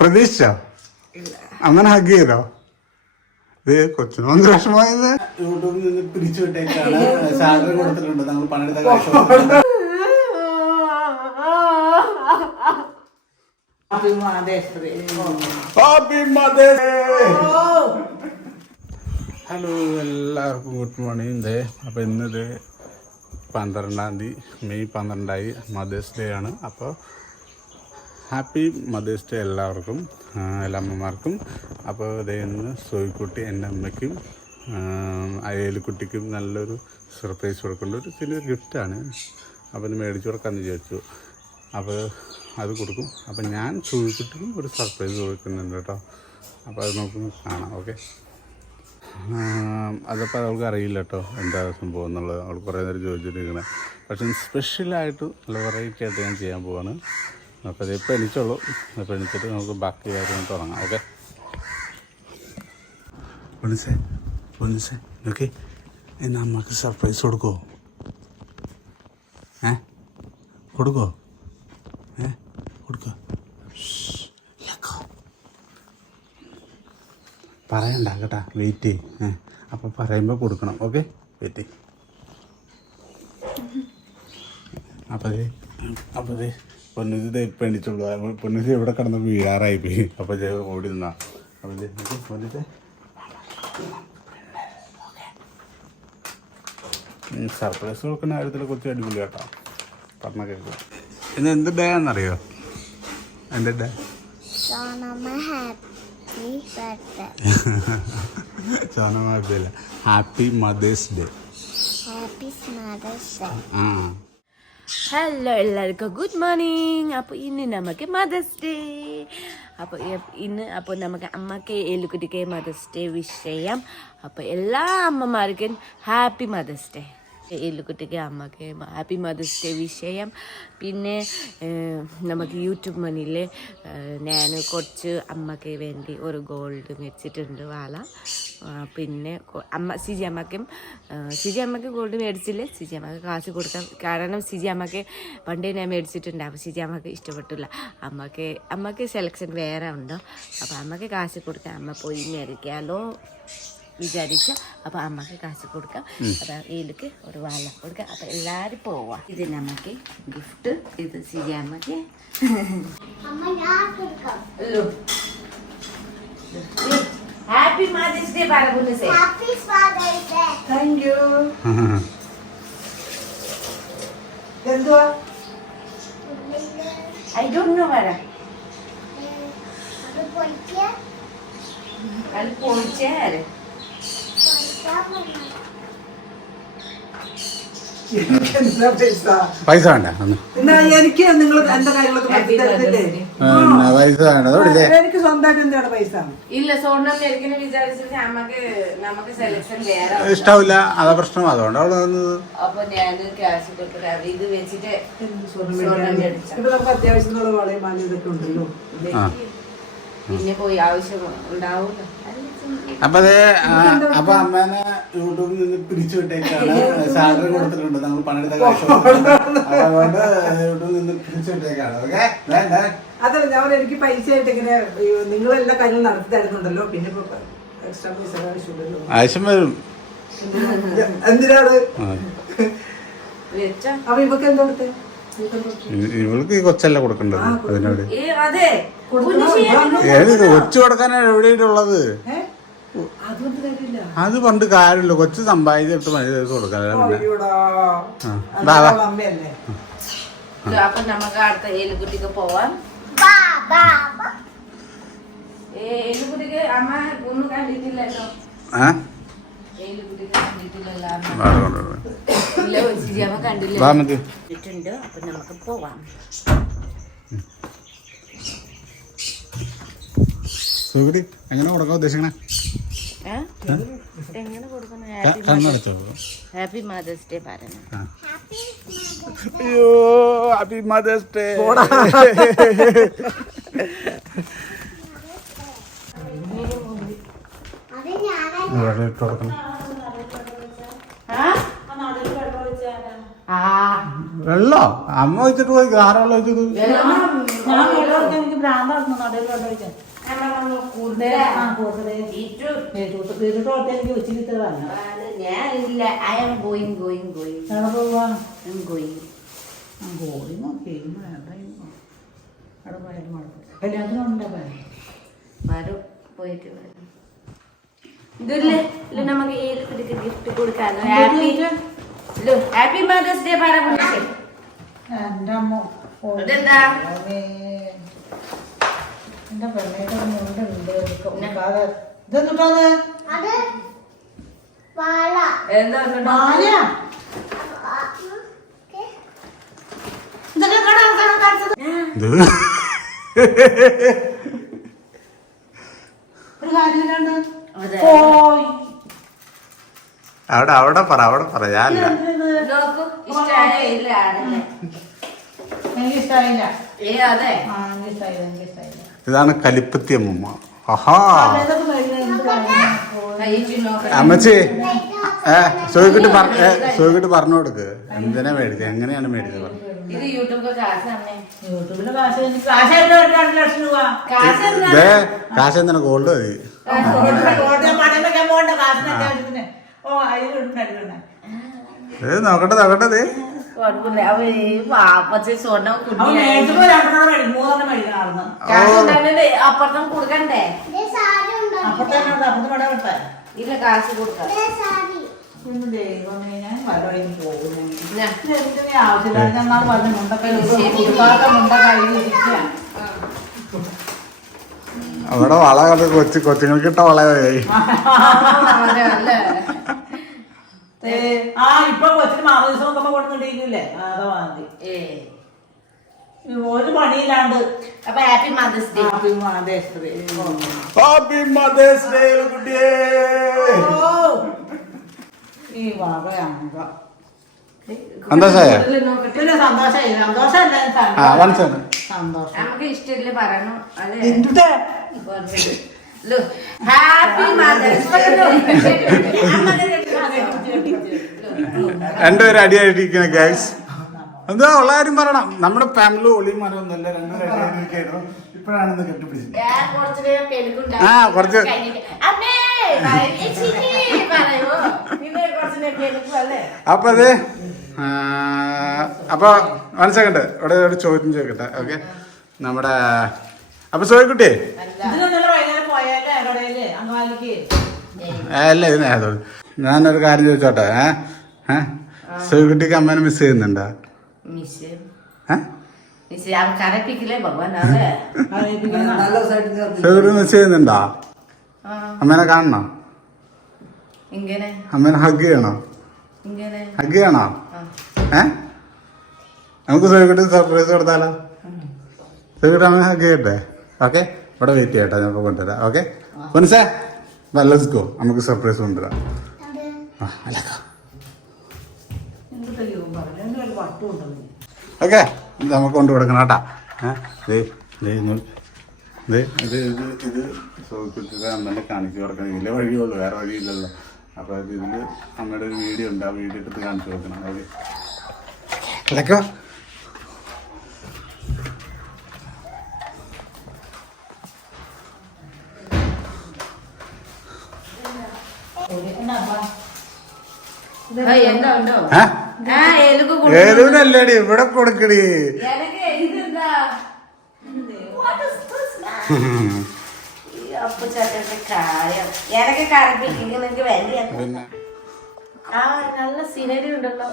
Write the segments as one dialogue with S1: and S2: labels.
S1: പ്രതീക്ഷിച്ചോ?
S2: ഇല്ല.
S1: അങ്ങനെ ഹഗ് ചെയ്തോ? ഇത് കൊച്ചിന് ഒന്ന് വിഷമമായത്. യൂട്യൂബിൽ നിന്ന് പിരിച്ചു വിട്ടേക്കാണ്. സാലറി കൊടുത്തിട്ടുണ്ട്. നമ്മൾ പണിയെടുത്ത കാശ് ഹലോ എല്ലാവർക്കും ഗുഡ് മോർണിംഗ് ദേ അപ്പോൾ ഇന്നത് പന്ത്രണ്ടാം തീയതി മെയ് പന്ത്രണ്ടായി മദേഴ്സ് ഡേ ആണ്. അപ്പോൾ ഹാപ്പി മദേഴ്സ് ഡേ എല്ലാവർക്കും എല്ലാ അമ്മമാർക്കും. അപ്പോൾ അതേ ഇന്ന് സോയിക്കുട്ടി എന്റെ അമ്മയ്ക്കും അയലിക്കുട്ടിക്കും നല്ലൊരു സർപ്രൈസ് കൊടുക്കേണ്ട ഒരു ചെറിയൊരു ഗിഫ്റ്റാണ് അപ്പോൾ ഇത് മേടിച്ച് കൊടുക്കാമെന്ന് വിചാരിച്ചു. അപ്പോൾ അത് കൊടുക്കും. അപ്പോൾ ഞാൻ സോയിക്കുട്ടിക്കും ഒരു സർപ്രൈസ് കൊടുക്കുന്നുണ്ട് കേട്ടോ. അപ്പോൾ അത് നമുക്ക് കാണാം ഓക്കെ? അതപ്പോൾ അവൾക്ക് അറിയില്ല കേട്ടോ എന്താ സംഭവം എന്നുള്ളത്. അവൾ കുറേ നേരം ചോദിച്ചിട്ടിരിക്കണേ പക്ഷേ സ്പെഷ്യലായിട്ട് നല്ല വെറൈറ്റി ആയിട്ട് ഞാൻ ചെയ്യാൻ പോവാണ്. അപ്പോൾ ഇതിപ്പോൾ എണീച്ചുള്ളൂ അപ്പോൾ എണീച്ചിട്ട് നമുക്ക് ബാക്കി കാര്യങ്ങൾ തുടങ്ങാം. ഓക്കെ? പൊന്നിസേ പൊന്നിസേ ഓക്കെ ഇന്ന് അമ്മയ്ക്ക് സർപ്രൈസ് കൊടുക്കുമോ ഏ? കൊടുക്കോ? ഏ? കൊടുക്കോ. പറയണ്ട കേട്ടാ. വെയിറ്റ് ചെയ്യ് അപ്പോൾ പറയുമ്പോൾ കൊടുക്കണം. ഓക്കെ? വെയിറ്റ് ചെയ്യ് അപ്പോൾ അപ്പോൾ പൊന്നിത് എണീറ്റുള്ളൂ പൊന്നിത് ഇവിടെ കിടന്ന് വീഴാറായി പോയി. അപ്പോൾ ജയ ഓടി നിന്നാ. അപ്പോൾ ദേ സർപ്രൈസ് കൊടുക്കുന്ന കാര്യത്തിൽ കുറച്ച് അടിപൊളി കേട്ടോ. പറഞ്ഞ കേൾക്കും. ഇന്ന് എന്ത് ഡേ ആണെന്നറിയോ? എന്റെ day
S3: Sonamma happy
S1: mother's day
S3: happy mother's day.
S1: ആ.
S2: ഹലോ എല്ലാവർക്കും. ഗുഡ് മോർണിംഗ് അപ്പോൾ ഇന്ന് നമുക്ക് മദേഴ്സ് ഡേ അപ്പോൾ ഇന്ന് അപ്പോൾ നമുക്ക് അമ്മയ്ക്ക് എല്ലുകുട്ടിക്ക് മദേഴ്സ് ഡേ വിഷ് ചെയ്യാം. അപ്പോൾ എല്ലാ അമ്മമാർക്കും ഹാപ്പി മദേഴ്സ് ഡേ എല്ലുകുട്ടിക്ക് അമ്മയ്ക്ക് ഹാപ്പി മദേഴ്സ് ഡേ വിഷയം. പിന്നെ നമുക്ക് യൂട്യൂബ് മണിയിൽ ഞാൻ കുറച്ച് അമ്മയ്ക്ക് വേണ്ടി ഒരു ഗോൾഡ് മേടിച്ചിട്ടുണ്ട് വാള. പിന്നെ അമ്മ സിജി അമ്മക്കും സിജി അമ്മയ്ക്ക് ഗോൾഡ് മേടിച്ചില്ലേ? സിജി അമ്മയ്ക്ക് കാശ് കൊടുക്കാം കാരണം സിജി അമ്മയ്ക്ക് പണ്ടേ ഞാൻ മേടിച്ചിട്ടുണ്ട്. അപ്പോൾ സിജി അമ്മയ്ക്ക് ഇഷ്ടപ്പെട്ടില്ല. അമ്മയ്ക്ക് അമ്മയ്ക്ക് സെലക്ഷൻ വേറെ ഉണ്ടോ? അപ്പോൾ അമ്മയ്ക്ക് കാശ് കൊടുക്കാം അമ്മ പോയി മേടിക്കാലോ. വിചാരിച്ച് അപ്പോൾ അമ്മയ്ക്ക് കാശ് കൊടുക്കാം. അപ്പോൾ ഇതിലേക്ക് ഒരു വാല കൊടുക്കാം. അപ്പോൾ എല്ലാരും പോവാം. ഇത് നമുക്ക് ഗിഫ്റ്റ് ഇത് സിജി അമ്മയ്ക്ക് ഹാപ്പി മദേഴ്സ് ഡേ പറഞ്ഞു say
S3: Happy Father's Day.
S2: Thank you എന്തുവാ
S4: പൈസ?
S1: വേണ്ട ഒന്ന്
S4: എനിക്ക് നിങ്ങൾ എന്റെ കാര്യങ്ങളൊക്കെ
S1: പൈസ വേണ്ട
S4: എനിക്ക് സ്വന്തമായിട്ട് എന്താണ് പൈസ?
S2: ഇല്ല സ്വർണം മേടിക്കുന്ന വിചാരിച്ചിട്ട് നമുക്ക് നമുക്ക് സെലക്ഷൻ വേറെ.
S1: ഇഷ്ടാവില്ല അതാ പ്രശ്നം. അതുകൊണ്ട് അവിടെ വന്നത്.
S2: അപ്പൊ ഞാൻ ക്യാഷ് കൊടുത്തിട്ട് ഇത് വെച്ചിട്ട്
S4: സ്വർണം
S2: സ്വർണം
S4: മേടിക്കാൻ?
S2: മേടിച്ച.
S4: ഇപ്പൊ നമുക്ക് അത്യാവശ്യത്തിനുള്ള വളയും മാലും ഉണ്ടല്ലോ.
S2: പിന്നെ പോയി ആവശ്യം ഉണ്ടാവൂല
S1: അപ്പൊ അതെ അപ്പൊ അമ്മേനെ യൂട്യൂബിൽ നിന്ന് പിരിച്ചു വിട്ടേക്കാണ്. സാലറി കൊടുത്തിട്ടുണ്ട്. നമ്മൾ പണിയെടുത്ത കാശ് അതുകൊണ്ട് യൂട്യൂബിൽ നിന്ന് പിരിച്ചു വിട്ടേക്കാണ്. ഓക്കെ?
S4: അതല്ല ഞാൻ എനിക്ക് പൈസ ആയിട്ട് ഇങ്ങനെ നിങ്ങൾ എല്ലാ കാര്യങ്ങളും നടത്തി തരുന്നുണ്ടല്ലോ പിന്നെ എക്സ്ട്രാ പൈസ
S1: ആവശ്യം വരും.
S4: എന്തിനാണ്? അപ്പൊ ഇവക്ക് എന്താ കൊടുത്തേ?
S1: ഇവൾക്ക് ഈ കൊച്ചല്ല കൊടുക്കണ്ടത് അതിനോട്.
S2: ഏ
S1: ഏത് കൊച്ചു കൊടുക്കാനാണ് എവിടെയുള്ളത്
S4: കാര്യമില്ല
S1: അത് പണ്ട് കാര്യമില്ല. കൊച്ചു സമ്പാദിച്ചിട്ട് മഴ ദിവസം പിന്നെ
S2: അപ്പൊ നമുക്ക് അടുത്ത ഏലുകുട്ടിക്ക് പോവാം. ഏലുകുട്ടിക്ക് അമ്മ ഒന്നും കണ്ടിട്ടില്ലല്ലോ. കണ്ടില്ല
S1: മതി
S2: അപ്പൊ നമുക്ക് പോവാം.
S1: സുഖടി എങ്ങനെ കൊടുക്കാൻ ഉദ്ദേശിക്കണേ?
S2: എങ്ങനെ കൊടുക്കണം ഹാപ്പി മദേഴ്സ് ഡേ പറഞ്ഞു
S1: ആ. അയ്യോ ഹാപ്പി മദേഴ്സ് ഡേ
S3: അത് ഞാനല്ല
S1: കൊടുക്കണം. വെള്ളോ. അമ്മ വെച്ചിട്ട് പോയി ആരാ വെള്ളം
S2: ഞാനില്ല.
S4: I'm
S2: going going going
S4: going നോക്കി. വേണ്ട അവിടെ പോയാലും കുഴപ്പമില്ല. കല്യാണത്തിനുണ്ടോ പോയാൽ
S2: വരും. പോയിട്ട് വരും. ഇതില്ലേ? നമുക്ക് ഏഴ് കുട്ടിക്ക് ഗിഫ്റ്റ് കൊടുക്കാലോ. ഹാപ്പി ഹാപ്പി മദേഴ്സ് ഡേ പറ
S4: എന്റെ അമ്മ.
S2: ഇതെന്താ?
S3: അത് വാഴ.
S2: എന്താ
S4: ഇതൊക്കെ കാണാൻ കാണിച്ചത്. ഒരു കാര്യമില്ലാണ്ട്
S2: അതെ.
S4: പോയി.
S1: അവിടെ അവിടെ പറ അവിടെ പറ. ഞാനില്ല
S4: ഇഷ്ടമായില്ല
S2: ഏ അതെ.
S4: ഇഷ്ടായില്ല എനിക്ക് ഇഷ്ടമായില്ല എനിക്ക് ഇഷ്ടമായില്ല
S1: ഇതാണ് കലിപ്പത്തി അമ്മമ്മ ആഹാ. അമ്മച്ചി ഏ സോയിക്കിട്ട് പറ ഏ സോയിക്കിട്ട് പറഞ്ഞു കൊടുക്ക്. എന്തിനാ മേടിച്ചത് എങ്ങനെയാണ് മേടിച്ചത്
S4: പറഞ്ഞു കാശ്
S1: എന്തിനാ ഗോൾഡ് മതി. നോക്കട്ടെ നോക്കട്ടെ
S2: കുഴപ്പമില്ല അവ ഈ സ്വർണം അപ്പുറത്തും കൊടുക്കണ്ടേ? ഇല്ല കാശ് കൊടുക്കാം.
S1: അവിടെ വള കൊച്ചു കൊച്ചുങ്ങൾക്ക് ഇട്ട വളയായി
S4: ആ ഇപ്പൊ കൊച്ചിന് മാമ ദിവസം നോക്കുമ്പോ കൊടുത്തിട്ടിരിക്കൂലേ മതി
S2: ഏ.
S4: ഒരു
S2: അപ്പൊ happy mother's day.
S4: Happy mother's day.
S1: Happy mother's day കുട്ടിയേ.
S4: ഓ. ഈ
S1: സന്തോഷായോ?
S4: സന്തോഷം.
S2: നമുക്ക് ഇഷ്ടമില്ല പറയണം. അല്ലേ?
S4: എന്തുട്ടാ?
S2: ഹാപ്പി മദേഴ്സ്
S1: രണ്ടുപേരും അടിയായിട്ടിരിക്കുന്ന ഗൈസ് എന്താ ഉള്ള കാര്യം പറയണം. നമ്മുടെ ഫാമിലി ഒളിയും മരമൊന്നുമല്ല രണ്ടുപേരും കെട്ടിപ്പിടിച്ചത്. ആ, കുറച്ച്-? അപ്പൊ അത് അപ്പൊ മനസ്സിലാക്കട്ടെ ഇവിടെ ഒരു ചോദ്യം ചോദിക്കട്ടെ. ഓക്കെ നമ്മുടെ അപ്പൊ സോയിക്കുട്ടിയെ അല്ല. ഇത് നേരെ ഞാനൊരു കാര്യം ചോദിച്ചോട്ടെ ഏ? സോയിക്കുട്ടിക്ക് അമ്മേനെ മിസ് ചെയ്യുന്നുണ്ടോ?
S2: മിസ്,
S1: ഏ?
S2: മിസ്,
S1: ചെയ്യുന്നുണ്ടോ?
S2: ആ,
S1: അമ്മേനെ കാണണോ?
S2: ഇങ്ങനെ.
S1: അമ്മേനെ ഹഗ് ചെയ്യണോ?
S2: ഇങ്ങനെ.
S1: ഹഗ് ചെയ്യണോ?
S2: ആ.
S1: ഏ? നമുക്ക് സോയിക്കുട്ടി സർപ്രൈസ് കൊടുത്താലോ? സോയിക്കുട്ടി അമ്മ ഹഗ് ചെയ്യട്ടെ? ഓക്കെ ഇവിടെ വെയിറ്റ് ചെയ്യട്ടെ നമുക്ക് കൊണ്ടുവരാം. ഓക്കെ മനസ്സേ ലെറ്റ്സ് ഗോ നമുക്ക് സർപ്രൈസ് കൊണ്ടുവരാം. ആ
S4: ഒരു
S1: ഓക്കെ ഇത് നമുക്ക് കൊണ്ട് കൊടുക്കണം കേട്ടാ. ദേ ഇത് ഇത് ഇത് സുഹൃത്തുക്കളെ അമ്മേനെ കാണിച്ചു കൊടുക്കണം. ഇതിലെ വഴിയുള്ളൂ വേറെ വഴിയില്ലല്ലോ. അപ്പോൾ ഇത് ഇതിൽ അമ്മയുടെ ഒരു വീഡിയോ ഉണ്ട് ആ വീഡിയോ എടുത്ത് കാണിച്ചു കൊടുക്കണം. ഓക്കെ
S2: എനിക്ക് ഇവിടെ
S1: പിന്നെ?
S2: ആ നല്ല സീനറി ഉണ്ടല്ലോ.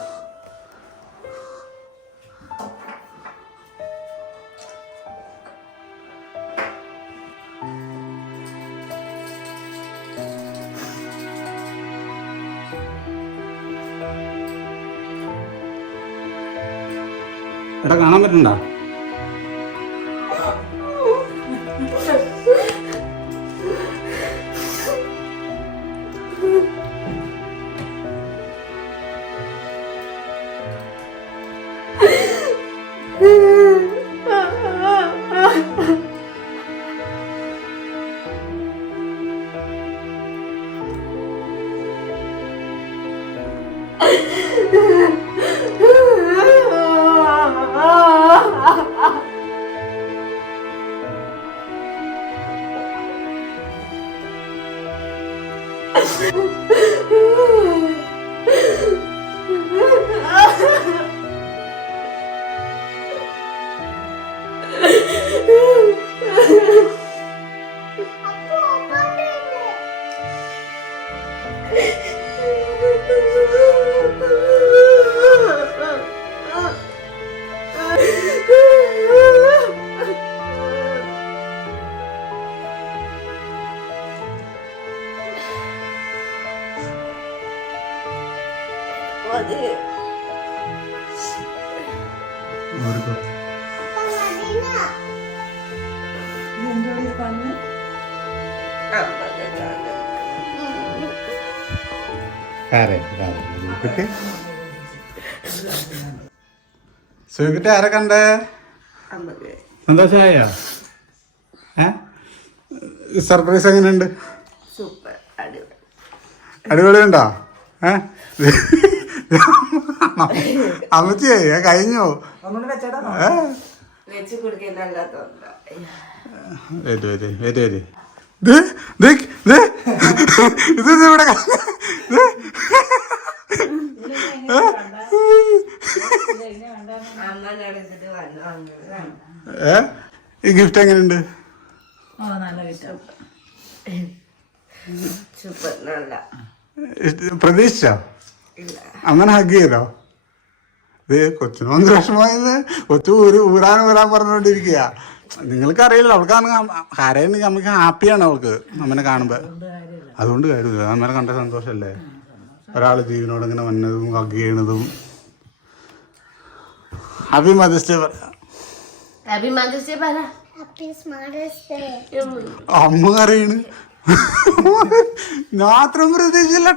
S1: എടാ കാണാൻ പറ്റണ്ട
S4: Thank you.
S1: സുഖിട്ട് ആരെ? കണ്ടേ? സന്തോഷമായ സർപ്രൈസ് എങ്ങനെയുണ്ട്?
S2: അടിപൊളി.
S1: അടിപൊളിയുണ്ടോ? ഏ? അമ്മച്ചിയേ ഞാൻ കഴിഞ്ഞു? വരും ഇത് ഇവിടെ ഏ? ഈ ഗിഫ്റ്റ് എങ്ങനെയുണ്ട് പ്രതീക്ഷിച്ചോ? അങ്ങനെ ഹഗ് ചെയ്തോ? ഇത് കൊച്ചിനോന്ന് വിഷമമായത്. കൊച്ചു ഊര് ഊരാൻ ഊരാൻ പറഞ്ഞുകൊണ്ടിരിക്കുക നിങ്ങൾക്ക് അറിയില്ല അവൾക്ക് കരയുന്നെങ്കിൽ നമുക്ക് ഹാപ്പിയാണ് അവൾക്ക് അമ്മനെ കാണുമ്പോൾ അതുകൊണ്ട് കാര്യമില്ല. അമ്മനെ കണ്ട സന്തോഷമല്ലേ ഒരാൾ ജീവനോട് ഇങ്ങനെ വന്നതും hug ചെയ്യണതും. Happy mother's day
S2: happy mother's day പറ.
S3: Happy Mother's Day.
S1: അമ്മ അറിയണ് മാത്രം പ്രതീക്ഷിച്ചില്ല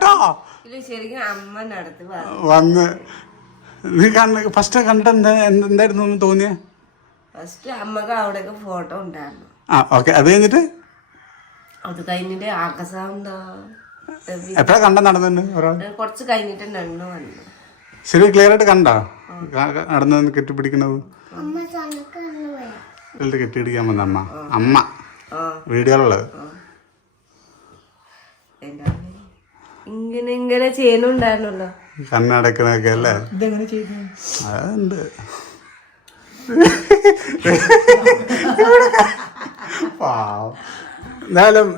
S1: വന്ന്. നീ കണ്ട ഫസ്റ്റ് കണ്ട എന്താ എന്ത് എന്തായിരുന്നു തോന്നിയ?
S2: ഫസ്റ്റ് അമ്മയ്ക്ക് അവിടെയൊക്കെ ഫോട്ടോ ഉണ്ടായിരുന്നു.
S1: ആ ഓക്കെ അത് കഴിഞ്ഞിട്ട്?
S2: അത് കഴിഞ്ഞിട്ട് ആകസാവുണ്ടോ
S1: എപ്പോഴാ കണ്ട നടന്നു
S2: കുറച്ച് കഴിഞ്ഞിട്ട് നണ്ണു വന്നു.
S1: ശരി ക്ലിയർ ആയിട്ട് കണ്ടോ? നടന്നു കെട്ടിപ്പിടിക്കണത്? കെട്ടിപ്പിടിക്കാൻ വന്ന അമ്മ അമ്മ.
S2: വീഡിയോ
S1: വീഡിയോയിലുള്ളത്
S2: എന്റെ അമ്മേ. ഇങ്ങനെ ഇങ്ങനെ ചെയ്യുന്നുണ്ടായിരുന്നല്ലോ.
S1: കണ്ണടക്കണൊക്കെ അല്ലേ?
S4: ഇതെങ്ങനെ ചെയ്തു?
S1: അതുണ്ട്. പാവം. എന്തായാലും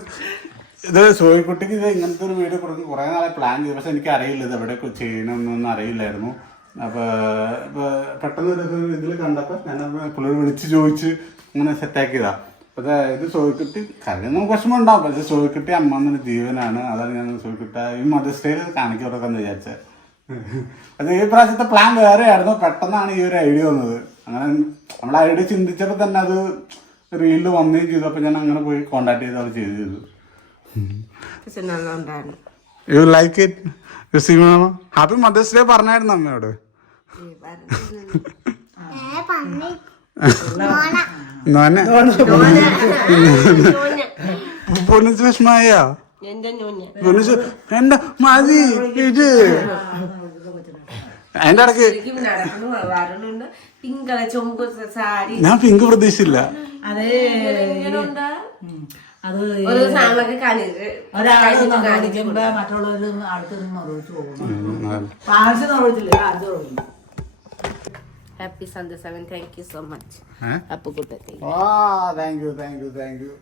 S1: ഇത് സോയിക്കുട്ടിക്ക് ഇത് ഇങ്ങനത്തെ ഒരു വീട് കുറച്ച് കുറേ നാളെ പ്ലാൻ ചെയ്തു. പക്ഷെ എനിക്ക് അറിയില്ല ഇത് എവിടെ ചെയ്യണമെന്നൊന്നും അറിയില്ലായിരുന്നു. അപ്പോൾ ഇപ്പോൾ പെട്ടെന്ന് ഒരു ഇതിൽ കണ്ടപ്പോൾ ഞാൻ പുള്ളിയോട് വിളിച്ച് ചോദിച്ച് ഇങ്ങനെ സെറ്റാക്കിയതാ ഇത് സോയിക്കുട്ടി കാര്യം നമുക്ക് വിഷമം ഉണ്ടാവും പക്ഷെ സോയിക്കുട്ടി അമ്മ എന്നൊരു ജീവനാണ്. അതാണ് ഞാൻ സോയിക്കുട്ട ഈ മദേഴ്സ് ഡേയിൽ തുടക്കം എന്ന് വിചാരിച്ചത് അത് ഈ പ്രാവശ്യത്തെ പ്ലാൻ വേറെയായിരുന്നു. പെട്ടെന്നാണ് ഈ ഒരു ഐഡിയ വന്നത്. അങ്ങനെ നമ്മൾ ഐഡിയ ചിന്തിച്ചപ്പോൾ തന്നെ അത് റീലിൽ വന്നുകയും ചെയ്തു. അപ്പോൾ ഞാൻ അങ്ങനെ പോയി കോണ്ടാക്ട് ചെയ്ത് അവർ ചെയ്തു ചെയ്തു.
S2: ഉണ്ടായിരുന്നു
S1: you like it happy mother's day പറഞ്ഞായിരുന്നു അമ്മയോട്. നോനെ. പൊന്നിച്ച് വിഷമായ പൊന്നിച്ച് മതി ഇത്. അതിന്റെ ഞാൻ പിങ്ക് പ്രതീക്ഷിച്ചില്ല.
S4: അതേ. ഒരാൾ കാണിക്കുമ്പോ മറ്റുള്ളവർ അടുത്തൊന്നും നിറവിച്ചു പോകും
S1: ഉം,
S4: പാൻസ് നിറവിച്ചില്ലേ അത് തുടങ്ങി
S2: ഹാപ്പി സന്തോഷം താങ്ക് യു സോ മച്ച്
S1: ഏ?
S2: അപ്പൊ കൂട്ടത്തിൽ
S1: ആ thank you thank you thank you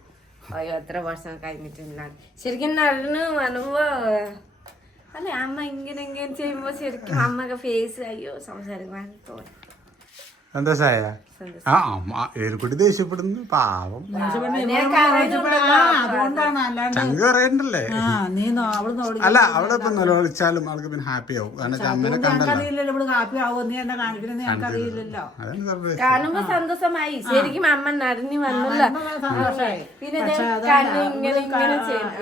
S2: അയ്യോ എത്ര വർഷം കഴിഞ്ഞിട്ടുണ്ടാകും ശരിക്കും നടന്ന് വരുമ്പോ അല്ലെ അമ്മ ഇങ്ങനെ ഇങ്ങനെ ചെയ്യുമ്പോ ശരിക്കും അമ്മക്ക് ഫേസ് അയ്യോ സംസാരിക്കാൻ തോന്നി
S1: സന്തോഷായ? ആ അമ്മ ഏരുക്കുട്ടി ദേഷ്യപ്പെടുന്നു. പാവം. ചങ്ക് പറയണ്ടല്ലേ അല്ല അവളെ ഇപ്പൊ നിലവിളിച്ചാലും അവൾക്ക് പിന്നെ ഹാപ്പി ആവും. കാരണം അമ്മനെ കണ്ടല്ലോ.
S2: കാണുമ്പോ സന്തോഷമായി. ശരിക്കും അമ്മ വന്നല്ലോ. പിന്നെ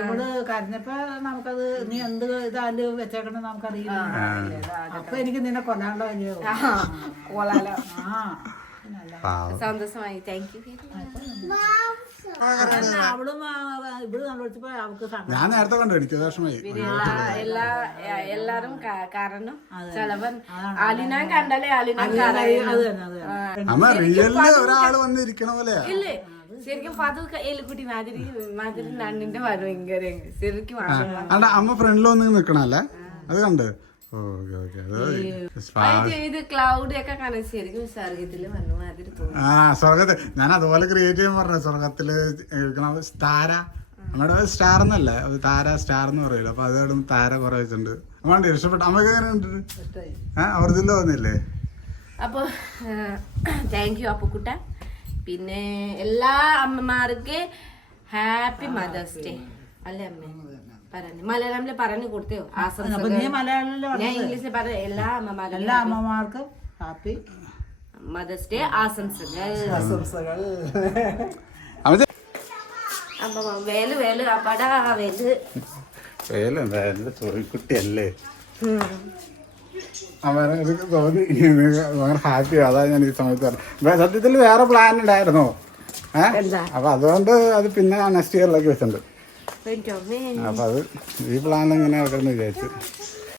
S4: ഇവൾ കരഞ്ഞപ്പോ നമുക്കത് നീ എന്ത് വെച്ചേക്കണം നമുക്കറിയില്ല. അപ്പൊ എനിക്ക് നിന്നെ കൊല്ലാണ്ടോ
S2: കൊള്ളാലോ.
S4: ആ
S2: സന്തോഷമായി. താങ്ക് യു
S1: ഞാൻ നേരത്തെ കണ്ടു എനിക്ക്
S2: എല്ലാ എല്ലാരും കാരണം ചിലവൻ അലിന കണ്ടല്ലേ
S1: അമ്മ റിയലിൽ ഒരാൾ വന്നിരിക്കണ പോലെയാ.
S2: ഇല്ലേ ശരിക്കും പതുക്കെ എലിക്കുട്ടി മാതിരി മാതിരി നണ്ണിന്റെ ഭയങ്കര ശരിക്കും.
S1: അമ്മ ഫ്രണ്ടിൽ വന്ന് നിക്കണല്ലേ അത് കണ്ട്.
S2: ഇത് ക്ലൗഡ് ഒക്കെ ശരിക്കും സ്വർഗത്തിൽ മാതിരി
S1: ആ സ്വർഗത്ത് ഞാൻ അതുപോലെ ക്രിയേറ്റ് ചെയ്യാൻ പറഞ്ഞു സ്വർഗത്തിൽ താര. നമ്മുടെ സ്റ്റാർ എന്നല്ലേ. താര സ്റ്റാർ എന്ന് പറയില്ല. അപ്പൊ അതോടെ താര കുറെ വെച്ചിട്ടുണ്ട്. വേണ്ട ഇഷ്ടപ്പെട്ട അമ്മയ്ക്ക് എങ്ങനെ ഉണ്ട്? ഏഹ് അവർക്ക് തോന്നില്ലേ
S2: അപ്പൊ താങ്ക് യു അപ്പുക്കുട്ട പിന്നെ എല്ലാ അമ്മമാർക്ക് ഹാപ്പി മദേഴ്സ് ഡേ അല്ലേ അമ്മ? പറഞ്ഞു മലയാളത്തിൽ പറഞ്ഞു കൊടുത്തോ
S4: അപ്പൊ
S2: ആശംസകൾ
S4: നീ മലയാളത്തിലെ
S2: ഞാൻ ഇംഗ്ലീഷിൽ പറഞ്ഞ എല്ലാ അമ്മമാരും
S4: എല്ലാ അമ്മമാർക്കും ഹാപ്പി
S2: മദേഴ്സ് ഡേ ആശംസകൾ.
S1: അമ്മ
S2: അപ്പൊ വേൽ വേൽ അപ്പടാ വേൽ.
S1: വേലെന്താ എന്റെ ചോറിക്കുട്ടിയല്ലേ അവനെ എനിക്ക് തോന്നി. ഭയങ്കര ഹാപ്പി. അതാ ഞാൻ ഈ സമയത്ത് പറഞ്ഞത്. സത്യത്തിൽ വേറെ പ്ലാൻ ഉണ്ടായിരുന്നോ? ഏഹ് അപ്പൊ അതുകൊണ്ട് അത് പിന്നെ നെക്സ്റ്റ് ഇയറിലേക്ക് വെച്ചിട്ടുണ്ട്. അപ്പൊ അത് ഈ പ്ലാൻ നടക്കുന്നു വിചാരിച്ചു.